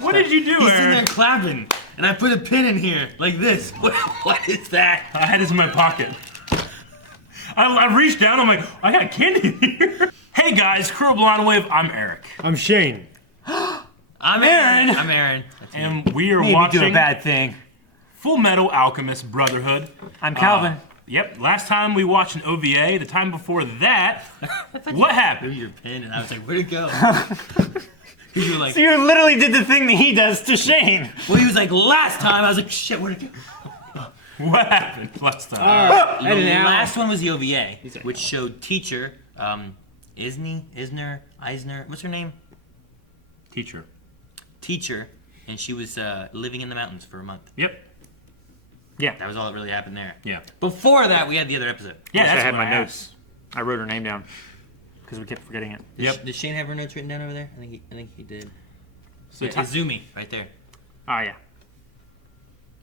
What did you do, He's sitting Aaron? there clapping, and I put a pin in here, like this. What is that? I had this in my pocket. I reached down, I'm like, I got candy in here. Hey guys, Crew of Blonde Wave, I'm Eric. I'm Shane. I'm Aaron. I'm Aaron. And we are Maybe watching do a bad thing. Fullmetal Alchemist Brotherhood. I'm Calvin. Yep, last time we watched an OVA, the time before that, what happened? Your pin, and I was like, where'd it go? You were like, So you literally did the thing that he does to Shane. well, he was like, last time. I was like, shit, where'd it go? What happened last time? The last one was the OVA, which showed teacher, Eisner, what's her name? Teacher, and she was living in the mountains for a month. Yep. Yeah. That was all that really happened there. Yeah. Before that, we had the other episode. Yeah, I that's had what my I notes. I wrote her name down because we kept forgetting it. Yep. Did Shane have her notes written down over there? I think he did. So Yeah, Izumi, right there. Oh yeah.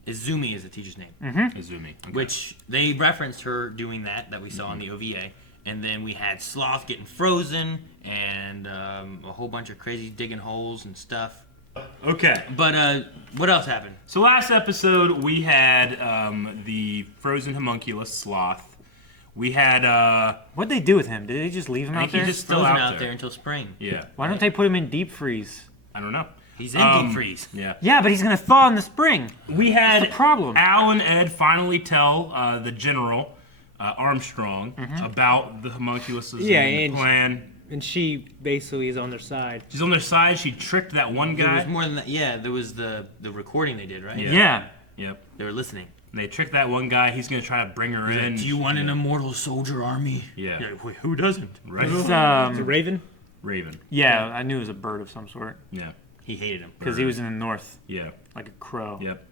Izumi is the teacher's name. Izumi. Okay. Which they referenced her doing that we saw in the OVA. And then we had Sloth getting frozen and a whole bunch of crazy digging holes and stuff. Okay. But what else happened? So last episode we had the frozen homunculus Sloth. We had What'd they do with him? Did they just leave him I out think he there? just still Frozen out there until spring. Yeah. Why don't they put him in deep freeze? I don't know. He's in deep freeze. Yeah. Yeah, but he's gonna thaw in the spring. We had What's the problem? Al and Ed finally tell the general Armstrong about the homunculuses Yeah, and the and- plan. And she basically is on their side. She's on their side. She tricked that one There guy. was more than that. Yeah, there was the recording they did, right? Yeah. Yeah. Yep. They were listening. And they tricked that one guy. He's gonna try to bring her in. Do you want an immortal soldier army? Yeah. You're like, wait, who doesn't? Right. It's, Is it Raven? Raven. yeah, I knew it was a bird of some sort Yeah. He hated him. because he was in the north, Yeah. like a crow. Yep.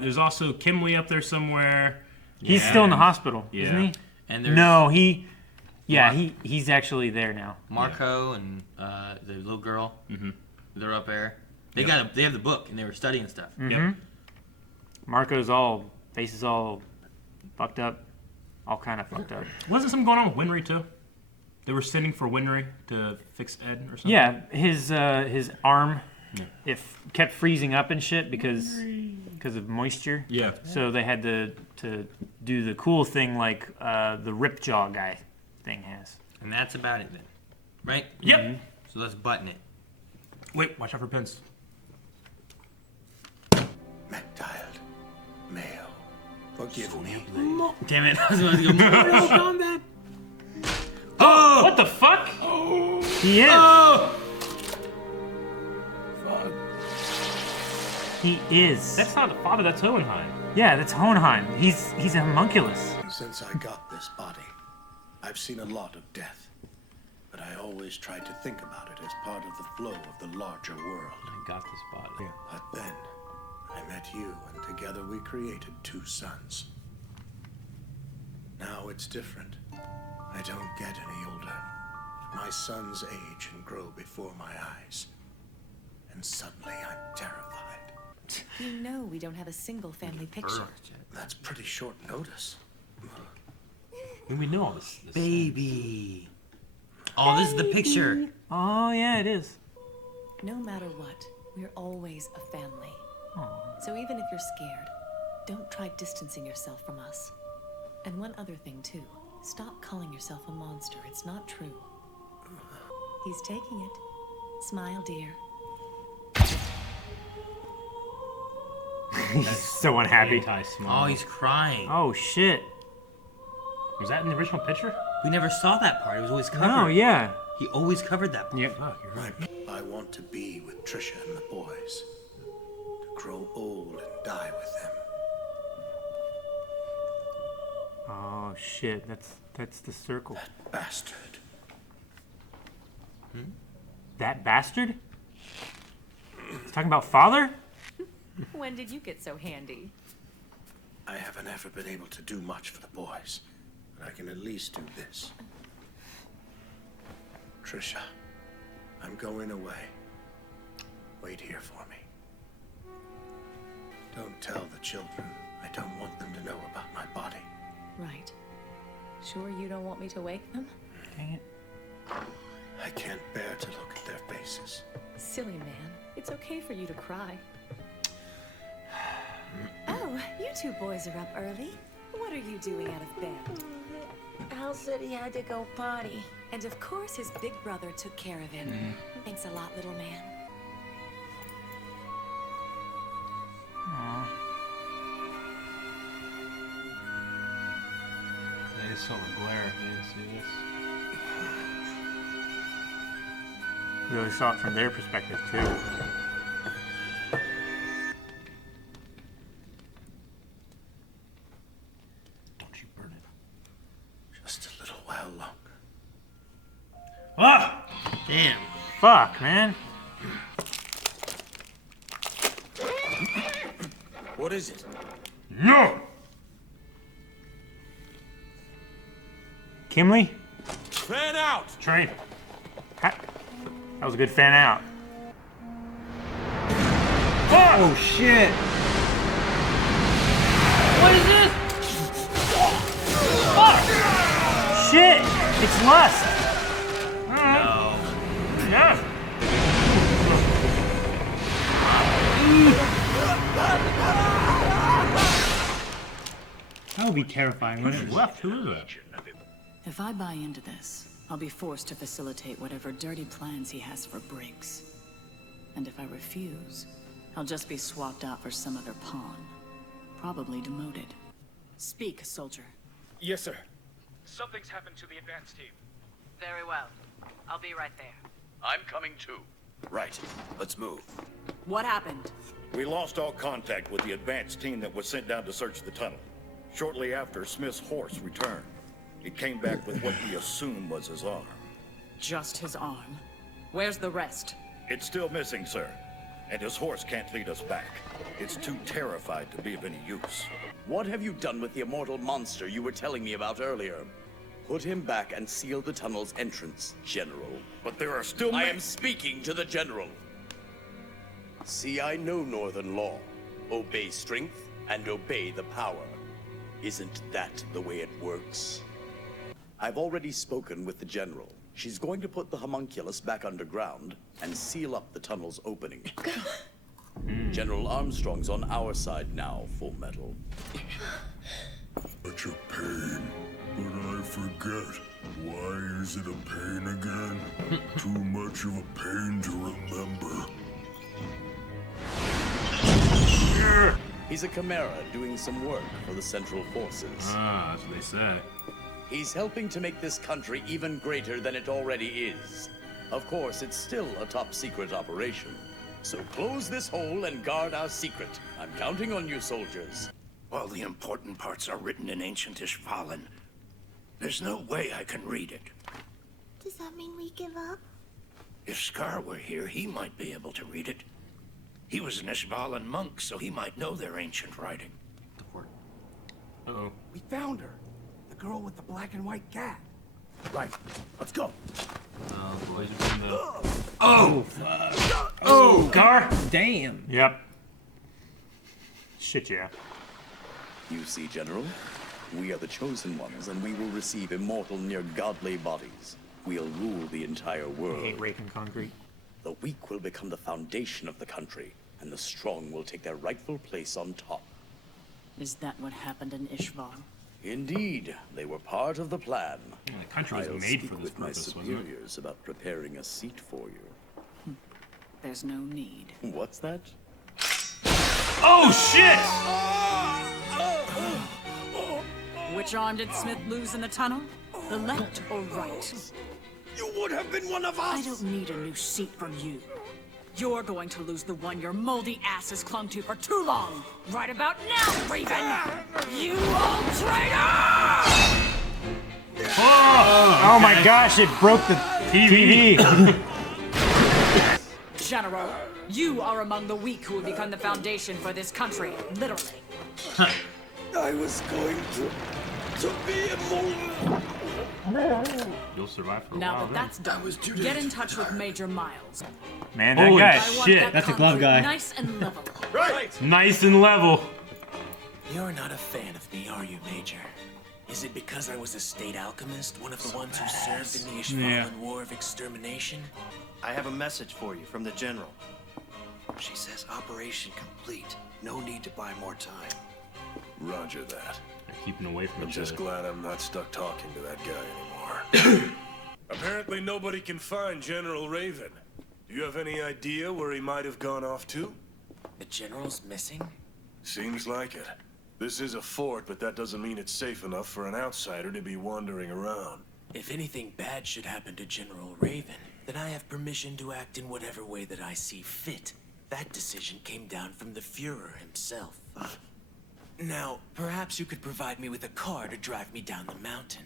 There's also Kimley up there somewhere. He's still in the hospital, Yeah. isn't he? And there's No, he's actually there now. Marco and the little girl. Mm-hmm. They're up there. They have the book and they were studying stuff. Yep. Marco's face is all fucked up, all kind of fucked up. Wasn't something going on with Winry too? They were sending for Winry to fix Ed or something. Yeah, his arm kept freezing up and shit because of moisture. Yeah. So they had to do the cool thing like the Ripjaw guy thing has. And that's about it then. Right? Yep. So let's button it. Wait, watch out for pins. Child, male, forgive me. Damn it. I was about to go. No combat! Oh! What the fuck? He is. Oh! He is. That's not the father. That's Hohenheim. Yeah, that's Hohenheim. He's a homunculus. Since I got this body, I've seen a lot of death. But I always tried to think about it as part of the flow of the larger world. I got this body. But then, I met you, and together we created 2 sons. Now it's different. I don't get any older. My sons age and grow before my eyes. And suddenly I'm terrified. You know we don't have a single family picture. That's pretty short notice. We know all this. Baby. Oh, this is the picture. Oh yeah, it is. No matter what, we're always a family. So even if you're scared, don't try distancing yourself from us. And one other thing too, stop calling yourself a monster. It's not true. He's taking it. Smile, dear. He's so unhappy. Anti-smile. Oh, he's crying. Oh shit. Was that in the original picture? We never saw that part. It was always covered. Oh yeah. He always covered that part. Yep. Fuck, you're right. I want to be with Trisha and the boys. To grow old and die with them. Oh shit. That's the circle. Bastard. That bastard? He's talking about father? When did you get so handy? I haven't ever been able to do much for the boys, but I can at least do this. Trisha, I'm going away. Wait here for me. Don't tell the children. I don't want them to know about my body. Right. Sure you don't want me to wake them? Dang it. I can't bear to look at their faces. Silly man. It's okay for you to cry. Oh, you two boys are up early. What are you doing out of bed? Al said he had to go potty. And of course his big brother took care of him. Thanks a lot, little man. They just saw the glare. They didn't see this. Really saw it from their perspective too. Don't you burn it. Just a little while longer. Ah! Damn. Fuck, man. What is it? No! Kimley? Fan out! Train. That was a good fan out. Oh shit! What is this? Fuck! Shit! It's lust! No. Yeah. That would be terrifying, wouldn't it? Left? Who is that? If I buy into this, I'll be forced to facilitate whatever dirty plans he has for Briggs. And if I refuse, I'll just be swapped out for some other pawn. Probably demoted. Speak, soldier. Yes, sir. Something's happened to the advance team. Very well. I'll be right there. I'm coming too. Right. Let's move. What happened? We lost all contact with the advance team that was sent down to search the tunnel. Shortly after, Smith's horse returned. He came back with what we assume was his arm. Just his arm. Where's the rest? It's still missing, sir. And his horse can't lead us back. It's too terrified to be of any use. What have you done with the immortal monster you were telling me about earlier? Put him back and seal the tunnel's entrance, General. But there are still I am speaking to the General. See, I know Northern law. Obey strength and obey the power. Isn't that the way it works? I've already spoken with the General. She's going to put the homunculus back underground and seal up the tunnel's opening. General Armstrong's on our side now, Fullmetal. Such a pain, but I forget. Why is it a pain again? Too much of a pain to remember. He's a Chimera doing some work for the Central Forces. Ah, that's what they said. He's helping to make this country even greater than it already is. Of course, it's still a top-secret operation. So close this hole and guard our secret. I'm counting on you, soldiers. All the important parts are written in ancient Ishvalan. There's no way I can read it. Does that mean we give up? If Scar were here, he might be able to read it. He was an Ishvalan monk, so he might know their ancient writing. Uh-oh. We found her. The girl with the black and white cat. Right. Let's go. Oh, boys are doing the... Oh, Gar! Damn. Yep. Shit, yeah. You see, General? We are the chosen ones, and we will receive immortal, near-godly bodies. We'll rule the entire I world. hate raking concrete. The weak will become the foundation of the country, and the strong will take their rightful place on top. Is that what happened in Ishvar? Indeed, they were part of the plan. Yeah, the country was I'll made speak for this with my purpose, wasn't it? superiors about preparing a seat for you. There's no need. What's that? Oh, shit! Which arm did Smith lose in the tunnel? The left or right? You would have been one of us! I don't need a new seat from you. You're going to lose the one your moldy ass has clung to for too long. Right about now, Raven! You old traitor! Oh my gosh, it broke the TV. General, you are among the weak who will become the foundation for this country, literally. I was going to be immortal. You'll survive for a Now while that that's done, get in touch with Major Miles. Man, that Holy guy, I want shit. that That's a glove concrete guy. Nice and level. Nice and level. You're not a fan of me, are you, Major? Is it because I was a state alchemist, one of the ones who served in the Ishvalan War of Extermination? I have a message for you from the General. She says operation complete. No need to buy more time. Roger that. They're keeping away from I'm each just other. glad I'm not stuck talking to that guy anymore. Apparently nobody can find General Raven. Do you have any idea where he might have gone off to? The General's missing? Seems like it. This is a fort, but that doesn't mean it's safe enough for an outsider to be wandering around. If anything bad should happen to General Raven, then I have permission to act in whatever way that I see fit. That decision came down from the Fuhrer himself. Now, perhaps you could provide me with a car to drive me down the mountain.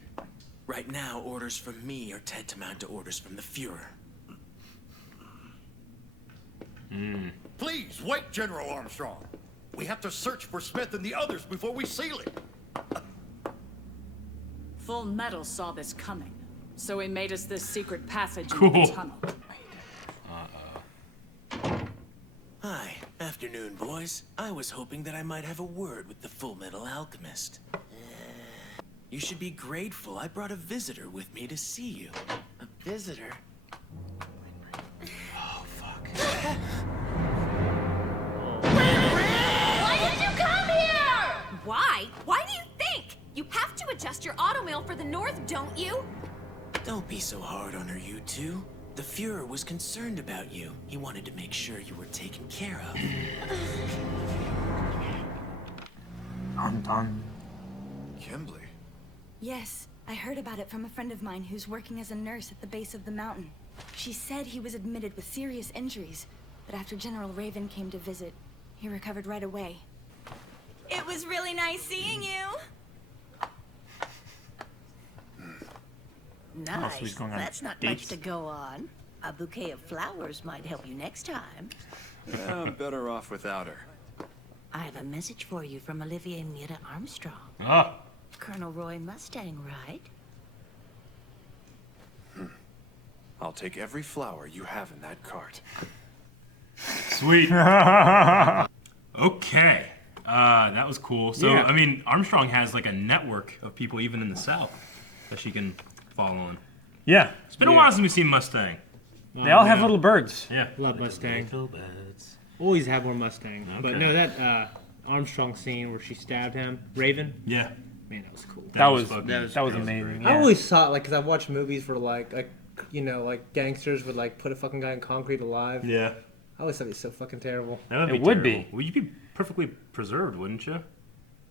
Right now, orders from me are tantamount to orders from the Fuhrer. Please, wait, General Armstrong. We have to search for Smith and the others before we seal it. Fullmetal saw this coming, so he made us this secret passage Cool. into the tunnel. Hi, afternoon, boys. I was hoping that I might have a word with the Fullmetal Alchemist. You should be grateful I brought a visitor with me to see you. A visitor? Oh, fuck. Why did you come here? Why? Why do you think? You have to adjust your automail for the north, don't you? Don't be so hard on her, you two. The Fuhrer was concerned about you. He wanted to make sure you were taken care of. Kimberly? Yes, I heard about it from a friend of mine who's working as a nurse at the base of the mountain. She said he was admitted with serious injuries, but after General Raven came to visit, he recovered right away. It was really nice seeing you. Oh, so he's going on That's not dates. much to go on. A bouquet of flowers might help you next time. I'm better off without her. I have a message for you from Olivia and Marietta Armstrong. Ah. Colonel Roy Mustang, right? I'll take every flower you have in that cart. Sweet. Okay. That was cool. So, Yeah. I mean, Armstrong has like a network of people even in the South that she can follow on. Yeah. It's been a while since we've seen Mustang. They all have little birds. Yeah. Love Mustang. Little birds. Always have more Mustang. But Okay. no, that Armstrong scene where she stabbed him, Raven. Yeah. Man, that was cool. That was amazing. I Yeah. always saw it like because I've watched movies where like you know like gangsters would like put a fucking guy in concrete alive. Yeah. I always thought it'd be so fucking terrible. That would be terrible. Would you be perfectly preserved, wouldn't you?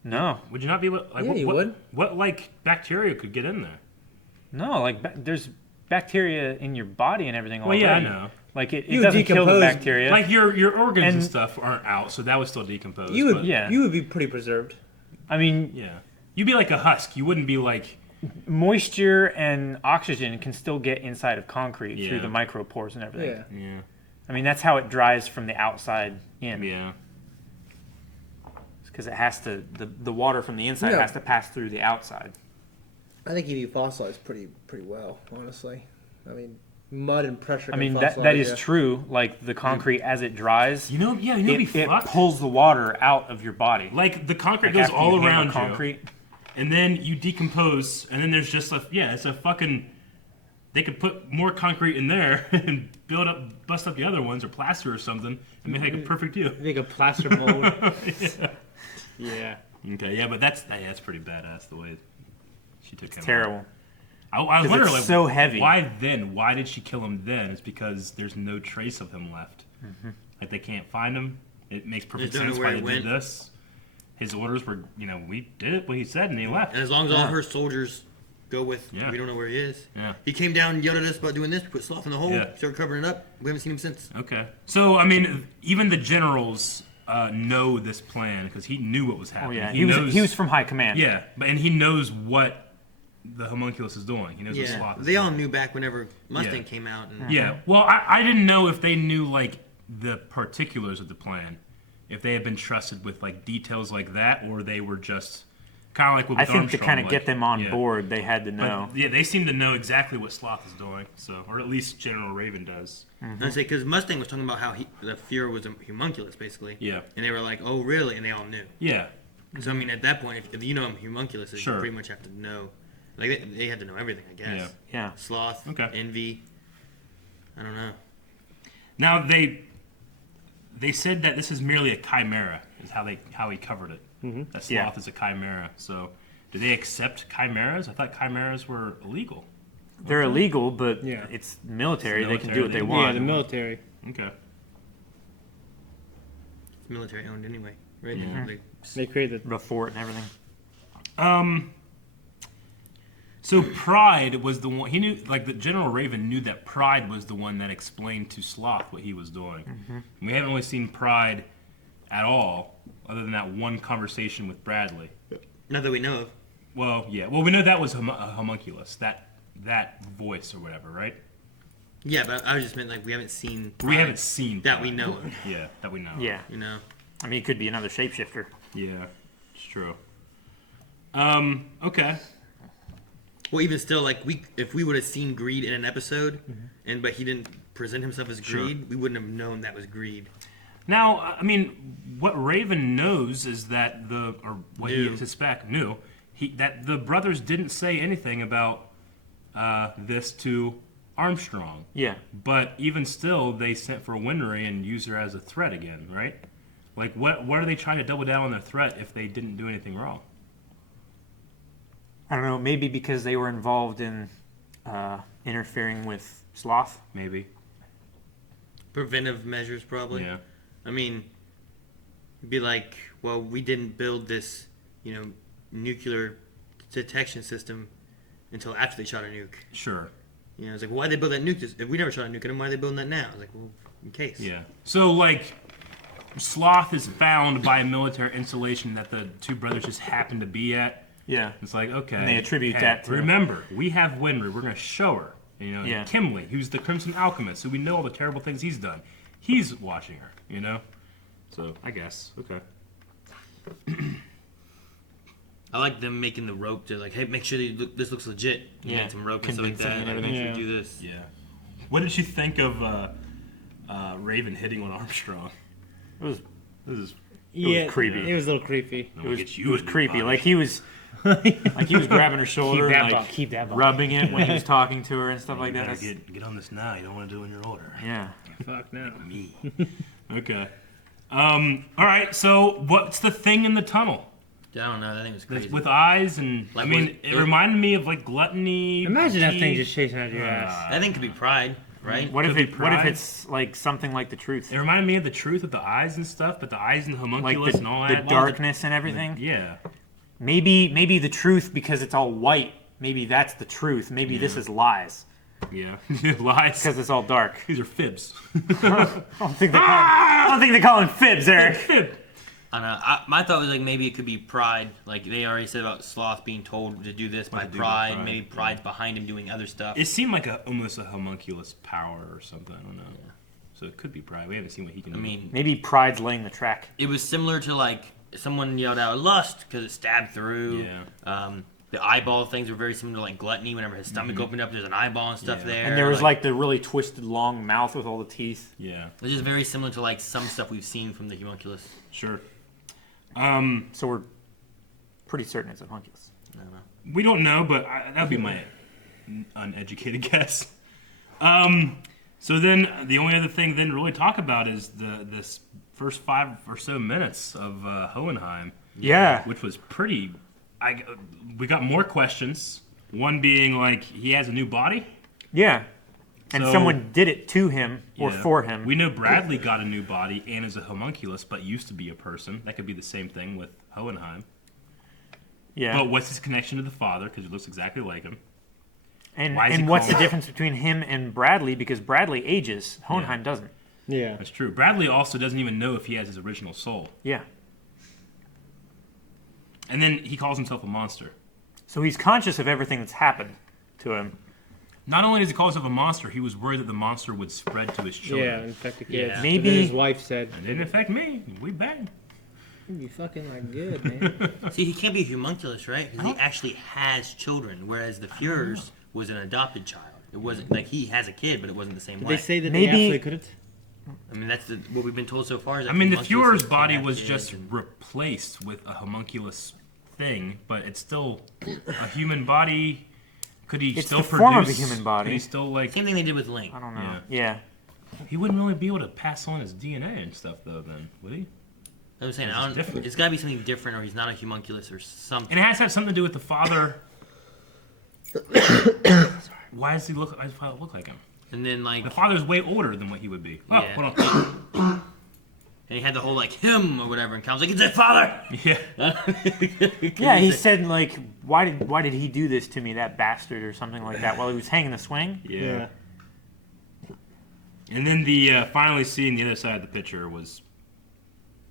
No. Would you not be like Yeah, you would. What like bacteria could get in there? No, like there's bacteria in your body and everything. Well, yeah, I already. know. Like it You would doesn't kill the decompose- bacteria. Like your organs and stuff aren't out, so that would still decompose. You would, but- yeah. you would be pretty preserved. I mean, Yeah. You'd be like a husk. You wouldn't be like. moisture and oxygen can still get inside of concrete through Yeah. the micropores and everything. Yeah. Yeah. I mean, that's how it dries from the outside in. Yeah. Because it has to, the water from the inside Yeah. has to pass through the outside. I think you defossilize pretty well, honestly. I mean, mud and pressure. I can mean, that fossilize is you. true. Like the concrete as it dries, You know, it'd be it fucked. pulls the water out of your body. Like the concrete Like goes after you all hammer around concrete. you, and then you decompose, and then there's just it's a fucking. They could put more concrete in there and bust up the other ones, or plaster or something, and make like a perfect deal. Make a plaster mold. Yeah. Okay, yeah, but that's pretty badass the way she took him. Terrible. I 'Cause wonder, it's like, so heavy. Why then? Why did she kill him then? It's because there's no trace of him left. Mhm. Like they can't find him. It makes perfect They don't know sense where why he they did went. this. His orders were, we did it what he said, and he left. And as long as all her soldiers go with, Yeah. we don't know where he is. Yeah. He came down and yelled at us about doing this. We put Sloth in the hole. Yeah. Started covering it up. We haven't seen him since. Okay. So, I mean, even the generals know this plan because he knew what was happening. yeah. He was from high command. Yeah, and he knows what the homunculus is doing. He knows what Yeah. Sloth is They doing. all knew back whenever Mustang Yeah. came out. And Yeah. Well, I didn't know if they knew, like, the particulars of the plan. If they had been trusted with, like, details like that, or they were just kind of like with I think Armstrong, to kind of like, get them on yeah. board, they had to But, know. yeah, they seem to know exactly what Sloth is doing, so, or at least General Raven does. I say because Mustang was talking about how the Fuhrer was a homunculus, basically. Yeah. And they were like, "Oh, really?" And they all knew. Yeah. So I mean, at that point, if you know homunculus, Sure. you pretty much have to know. Like they had to know everything, I guess. Yeah. Sloth. Okay. Envy. I don't know. Now they said that this is merely a chimera, is how he covered it. Mhm. That Sloth is a chimera. So, do they accept chimeras? I thought chimeras were illegal. They're illegal, but Yeah. it's military. It's They can do what they want. Yeah, the military. Okay. It's military owned anyway, right? Yeah. They created the fort and everything. So Pride was the one he knew. Like the General Raven knew that Pride was the one that explained to Sloth what he was doing. Mhm. We haven't really seen Pride at all, other than that one conversation with Bradley. Not that we know of. Well, yeah. Well, we know that was a homunculus. That voice or whatever, right? Yeah, but I just meant like we haven't seen. We haven't seen that Pride. we know of. Yeah, that we know. Yeah. You know. I mean, it could be another shapeshifter. Yeah, it's true. Okay. Well, even still, like if we would have seen Greed in an episode, but he didn't present himself as Sure. Greed, we wouldn't have known that was Greed. Now, I mean, what Raven knows is that what he knew, that the brothers didn't say anything about this to Armstrong. Yeah. But even still, they sent for Winry and used her as a threat again, right? Like, what are they trying to double down on their threat if they didn't do anything wrong? I don't know. Maybe because they were involved in interfering with Sloth. Maybe. Preventive measures, probably. Yeah. I mean, it'd be like, well, we didn't build this, nuclear detection system until after they shot a nuke. Sure. It's like, well, why'd they build that nuke? If we never shot a nuke, then why are they building that now? It's like, well, in case. Yeah. So, like, Sloth is found by a military installation that the two brothers just happen to be at. Yeah. It's like, okay. And they attribute hey, that to... Remember, we have Winry. We're going to show her. Yeah. Kimley, who's the Crimson Alchemist, so we know all the terrible things he's done. He's watching her, So, I guess. Okay. I like them making the rope to like, hey, make sure that this looks legit. Yeah. Make some rope and stuff like that. Like, make sure you do this. Yeah. What did you think of Raven hitting on Armstrong? It was creepy. It was a little creepy. It was creepy. Like he was grabbing her shoulder and like rubbing it when he was talking to her and stuff like that. Get on this now. You don't want to do it when you're older. Yeah. Fuck no. Me. Okay. All right. So what's the thing in the tunnel? I don't know. That thing was crazy. With eyes and Like, I mean, it reminded me of like gluttony. Imagine that thing fatigue. just chasing out your ass. That thing could be Pride, right? What if Could be what if Pride. it's like something like the truth? It reminded me of the truth with the eyes and stuff, but the eyes and the homunculus Like and all the that. darkness and everything? Yeah. Maybe the truth because it's all white. Maybe that's the truth. Maybe this is lies. Yeah. Lies. Because it's all dark. These are fibs. I don't think they call him fibs, Eric. Fib. I don't know. My thought was like maybe it could be Pride. Like they already said about Sloth being told to do this by Pride. Maybe Pride's behind him doing other stuff. It seemed like almost a homunculus power or something. I don't know. Yeah. So it could be Pride. We haven't seen what he can do. I mean, maybe Pride's laying the track. It was similar to like someone yelled out "lust" because it stabbed through. Yeah. The eyeball things were very similar to like Gluttony. Whenever his stomach opened up, there's an eyeball and stuff there. And there was like the really twisted long mouth with all the teeth. Yeah. It's just very similar to like some stuff we've seen from the homunculus. Sure. So we're pretty certain it's a homunculus. I don't know. We don't know, but that would be my uneducated guess. So then the only other thing then to really talk about is this first 5 or so minutes of Hohenheim. Yeah. Which was pretty... we got more questions. One being like, he has a new body? Yeah. And So- someone did it to him or Yeah. for him. We know Bradley got a new body and is a homunculus, but used to be a person. That could be the same thing with Hohenheim. Yeah. But what's his connection to the father? Because he looks exactly like him. And Why is he what's the called- difference between him and Bradley? Because Bradley ages, Hohenheim doesn't. Yeah. That's true. Bradley also doesn't even know if he has his original soul. Yeah. And then he calls himself a monster. So he's conscious of everything that's happened to him. Not only does he call himself a monster, he was worried that the monster would spread to his children. Yeah, infect the kids. Yeah. Maybe- But then his wife said, It didn't affect me. We banged. "You fucking like good, man." See, he can't be a homunculus, right? Because he actually has children, whereas the Fuhrer's was an adopted child. It wasn't like he has a kid, but it wasn't the same Did way. they say that Maybe- they absolutely couldn't? I mean, that's what we've been told so far. Is that I mean, the homunculus Fuhrer's body can have was kids just and- replaced with a homunculus thing, but it's still a human body. Could he It's still the produce? form of a human body. Could he still like? Same thing they did with Link. I don't know. Yeah. He wouldn't really be able to pass on his DNA and stuff, though. Then would he? I'm saying Different. it's got to be something different, or he's not a homunculus or something. And it has to have something to do with the father. Why does his father look like him? And then like the father's way older than what he would be. Oh, Yeah. hold on. And he had the whole like him or whatever, and Cal's like, "It's that father." Yeah. Yeah, he said like, why did he do this to me, that bastard, or something like that, while he was hanging the swing? Yeah. And then the finally seeing the other side of the picture was.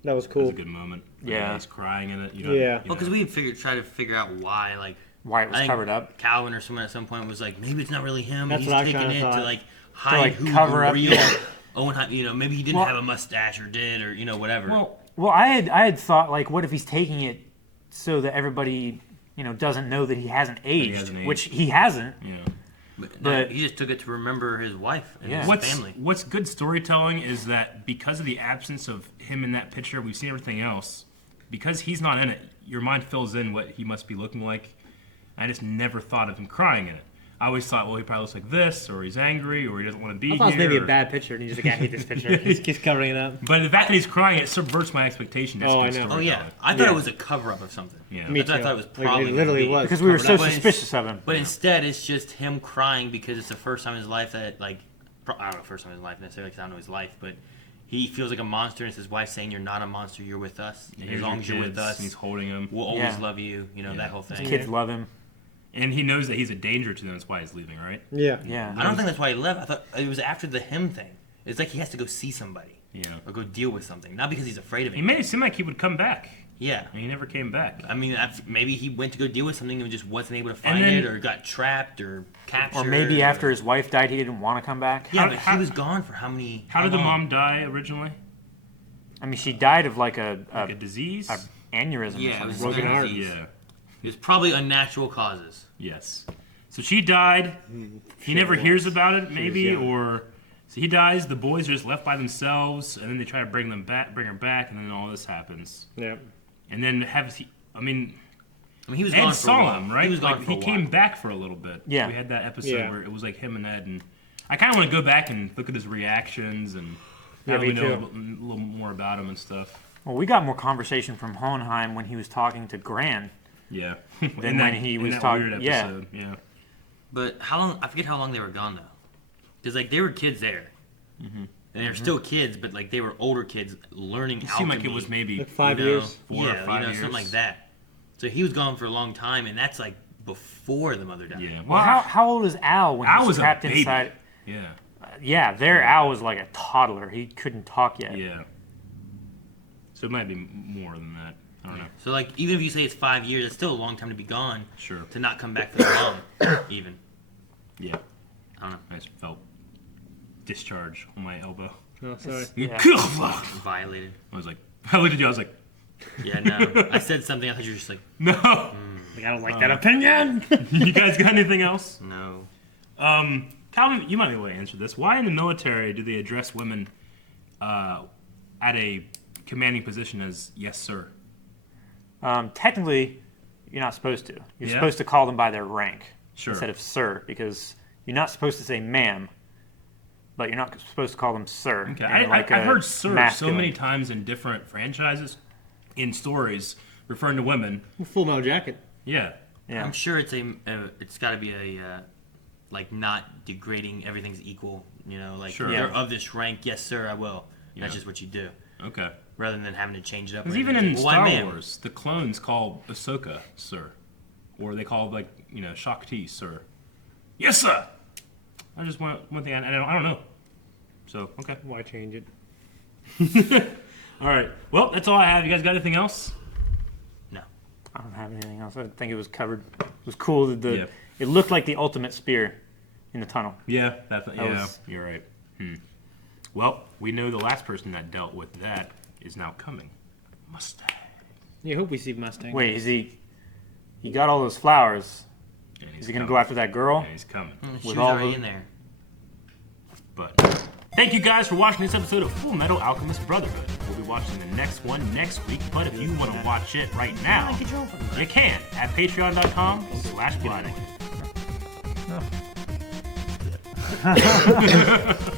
That was cool. Was a good moment. Yeah. He's crying in it. Yeah. Well, because we had tried to figure out why, like, why it was I think covered up. Calvin or someone at some point was like, maybe it's not really him. That's He's what I taking kinda it to thought. like hide like, who cover the up, real yeah. Owen. Maybe he didn't Well- have a mustache or did, or whatever. Well, I had thought like, what if he's taking it so that everybody doesn't know that he hasn't aged, which he hasn't. Yeah. But he just took it to remember his wife and his family. What's good storytelling is that because of the absence of him in that picture, we've seen everything else. Because he's not in it, your mind fills in what he must be looking like. I just never thought of him crying in it. I always thought, well, he probably looks like this, or he's angry, or he doesn't want to be here. I thought it was maybe a bad picture, and he's just like, I hate this picture. He just keeps covering it up. But the fact that he's crying, it subverts my expectation. That's Oh, good I know. storytelling. Oh yeah, I thought it was a cover-up of something. Yeah. Me That's what I too. thought it was Like, it probably literally gonna be. was. Because we were so But it's- suspicious of him. But instead, it's just him crying because it's the first time in his life that, like, I don't know, first time in his life necessarily, because I don't know his life, but he feels like a monster, and it's his wife saying, "You're not a monster. You're with us. And As here's long your as you're with kids, us, and he's holding him. We'll always Yeah. love you." That whole thing. His kids love him. And he knows that he's a danger to them. That's why he's leaving, right? Yeah. Yeah. I don't think that's why he left. I thought it was after the him thing. It's like he has to go see somebody. Yeah. Or go deal with something. Not because he's afraid of it. He made it seem like he would come back. Yeah. And he never came back. I mean, maybe he went to go deal with something and just wasn't able to find then- it, or got trapped, or captured. Or maybe after his wife died, he didn't want to come back. Yeah, but he was gone for how many? How did the long? mom die originally? I mean, she died of like a disease? aneurysm. Yeah, or it was something. Broken heart. disease. Yeah. It was probably unnatural causes. Yes. So she died. He never hears about it, maybe, young. or so he dies. The boys are just left by themselves, and then they try to bring her back, and then all this happens. Yeah. And then I mean, he was Ed gone for a saw while. him, right? He was gone Like, for a he came while. back for a little bit. Yeah. We had that episode Yeah. where it was like him and Ed, and I kind of want to go back and look at his reactions and Yeah, how we me know too. a little more about him and stuff. Well, we got more conversation from Hohenheim when he was talking to Gran. Yeah. Than when he was talking. Weird Yeah. episode. Yeah. But how long? I forget how long they were gone though, because like they were kids there, Mm-hmm. and they're still kids, but like they were older kids learning. It seemed like it alchemy, was maybe Like 5 you know? years. 4 or 5 years. something like that. So he was gone for a long time, and that's like before the mother died. Yeah. Well, how old was Al when Al he was was a trapped baby. inside? Yeah. Yeah, there Al was like a toddler. He couldn't talk yet. Yeah. So it might be more than that. I don't know. So like even if you say it's 5 years, it's still a long time to be gone. Sure. To not come back for that long, even. Yeah. I don't know. I just felt discharge on my elbow. Oh, sorry. Violated. I was like, I looked at you. I was like, Yeah, no. I said something. I thought you were just like, no. Like, I don't like that opinion. You guys got anything else? no. Calvin, you might be able to answer this. Why in the military do they address women at a commanding position as yes, sir? Technically, you're not supposed to. You're Yeah? supposed to call them by their rank Sure. instead of sir, because you're not supposed to say ma'am, but you're not supposed to call them sir. Okay, in like I've a heard sir masculine. so many times in different franchises, in stories referring to women. Full Metal Jacket. Yeah. Yeah. I'm sure it's it's got to be a like not degrading. Everything's equal. Like Sure. you're Yeah. of this rank. Yes, sir. I will. Yeah. That's just what you do. Okay. Rather than having to change it up. or Because even anything. in Well, why Star ma'am? Wars, the clones call Ahsoka sir, or they call Shakti sir. Yes, sir. I just want one thing. I don't know. So okay. Why change it? All right. Well, that's all I have. You guys got anything else? No. I don't have anything else. I think it was covered. It was cool that Yeah. it looked like the ultimate spear in the tunnel. Yeah. Yeah. was- You're right. Well, we know the last person that dealt with that is now coming. Mustang. You hope we see Mustang. Wait, is he? He got all those flowers. And he's Is he gonna coming. go after that girl? Yeah, he's coming. She With was all already the- in there. But thank you guys for watching this episode of Fullmetal Alchemist Brotherhood. We'll be watching the next one next week, but if you want to watch it right now, you can at patreon.com/blinding.